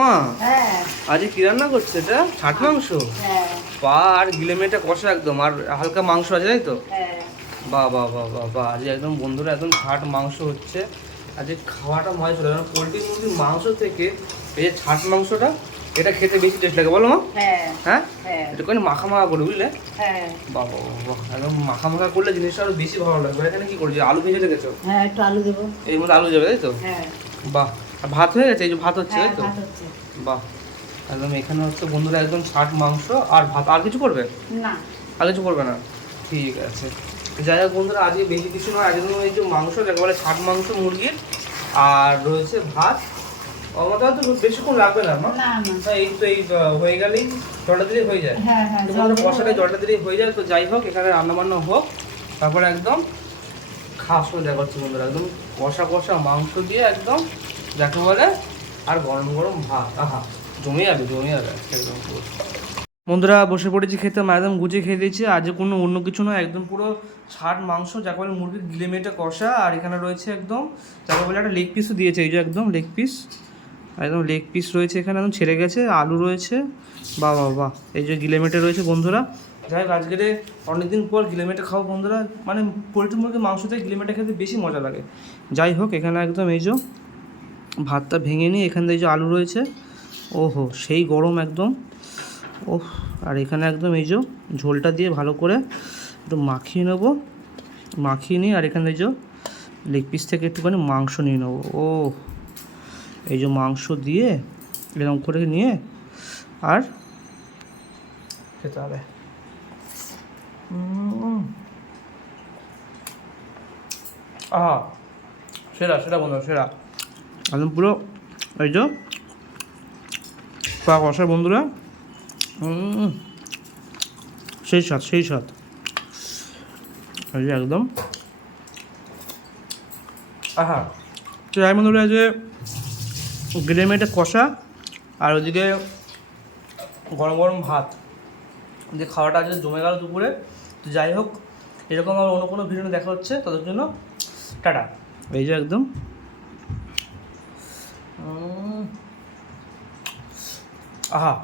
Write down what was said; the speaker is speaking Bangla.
মা হ্যাঁ আজকে কি রান্না করছে এটা? ছাট মাংস? হ্যাঁ পা আর গিলেমেটা কষা একদম, আর হালকা মাংস আছে তাই তো? হ্যাঁ বাহ বাহ বাহ বাহ বাহ, আজকে একদম বন্ধুরা একদম ছাট মাংস হচ্ছে। আজকে খাওয়াটা মজা চলে, কারণ পোলট্রি মুরগির মাংস থেকে এই যে ছাট মাংসটা এটা খেতে বেশি টেস্ট লাগে, বলো মা? হ্যাঁ হ্যাঁ, হ্যাঁ এটা করে মাখা মাখা করে, বুঝলে? হ্যাঁ বাহ বাহ বাহ, একদম মাখা মাখা করলে জিনিসটা আরো বেশি ভালো লাগবে। এখানে কি করছি, আলু ভেজে রেখেছো? হ্যাঁ একটু আলু দেবো। এর মধ্যে আলু যাবে তাই তো? হ্যাঁ বাহ, আর ভাত হয়ে গেছে? এই যে ভাত হচ্ছে হ্যাঁ তাই তো? ভাত হচ্ছে। বাহ, একদম এখানে হচ্ছে বন্ধুরা একদম ছাট মাংস আর ভাত। আর কিছু করবে? না আর কিছু করবে না? ঠিক আছে। যাই হোক বন্ধুরা, আজকে বেশি কিছু নয়, আজকে এই যে মাংস যাকে বলে ছাট মাংস মুরগির, আর রয়েছে ভাত। আমাদের তো বেশিক্ষণ লাগবে না, না? না না তা এই তো এই হয়ে গেলেই জলটা দিলেই হয়ে যায়। হ্যাঁ হ্যাঁ তো বন্ধুরা কষাটা জলটা দিলেই হয়ে যায়। তো যাই হোক, এখানে রান্নাবান্না হোক, তারপরে একদম খাওয়ার সময় দেখা হচ্ছে বন্ধুরা, একদম কষা কষা মাংস দিয়ে একদম যাকে বলে, আর গরম গরম ভাত, আহা জমে যাবে জমে যাবে একদম পুরো। বন্ধুরা বসে পড়েছি খেতে, একদম গুছিয়ে খেয়ে দিয়েছি। আজ কোনো অন্য কিছু নয়, একদম পুরো ছাট মাংস যাকে বলে মুরগির গিলে মেটে কষা। আর এখানে রয়েছে একদম যাকে বলে একটা লেগ পিসও দিয়েছে, এই যে একদম লেগ পিস, একদম লেগ পিস রয়েছে এখানে, একদম ছেড়ে গেছে। আলু রয়েছে, বাহ বাহ বাহ, এই যে গিলে মেটে রয়েছে বন্ধুরা। যাই হোক, আজকে অনেকদিন পর গিলে মেটে খাও বন্ধুরা, মানে পোলট্রি মুরগির মাংস থেকে গিলে মেটে খেতে বেশি মজা লাগে। যাই হোক, এখানে একদম এই যে ভাতটা ভেঙে নিয়ে এখানে এই যে আলু রয়েছে, ওহো সেই গরম একদম, ওহ। আর এখানে একদম এই যে ঝোলটা দিয়ে ভালো করে একটু মাখিয়ে নেবো, মাখিয়ে নিয়ে আর এখানে এই যে লেগ পিস থেকে একটুখানি মাংস নিয়ে নেবো, ও এই যে মাংস দিয়ে এরকম করে নিয়ে আর খেতে হবে। আহা, সেরা সেরা বন্ধুরা, সেরা একদম পুরো এই যে পা কষা বন্ধুরা, সেই স্বাদ সেই স্বাদ, এই যে একদম আহা। তো যাই বন্ধুরা, যে গ্রেমেটা কষা আর ওদিকে গরম গরম ভাত, যে খাওয়াটা আজকে জমে গেল দুপুরে। তো যাই হোক, এরকম আমার অন্য কোনো ভিডিও দেখা হচ্ছে, তাদের জন্য টাটা। এই যে একদম আহা।